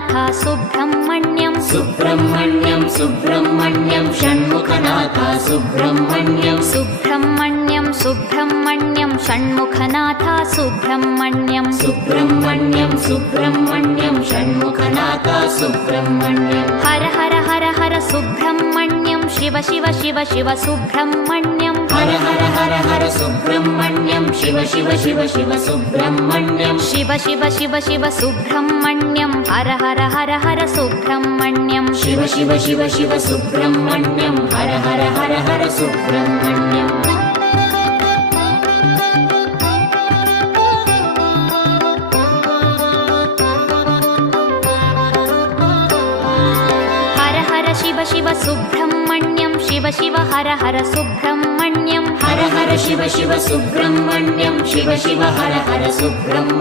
Shanmukhanath Subrahmanyam Subrahmanyam Subrahmanyam Shanmukhanath Subrahmanyam Subrahmanyam Subrahmanyam Shanmukhanath Subrahmanyam Subrahmanyam Subrahmanyam Shanmukhanath Subrahmanyam Har Har Har Har Subrahmanyam Shiva Shiva Shiva Shiva Subrahmanyam Har Har Har Har Subrahmanyam Shiva Shiva Shiva Shiva Subrahmanyam Shiva Shiva Shiva Shiva Subrahmanyam Har Har Har Har Subrahmanyam Shiva Shiva Shiva Shiva Subrahmanyam Har Har Har Har Subrahmanyam Har Har Shiva Shiva Subrahmanyam Shiva Shiva Har Har Subrahmanyam Har Har Shiva Shiva Subrahmanyam Shiva Shiva Har Har Subrahmanyam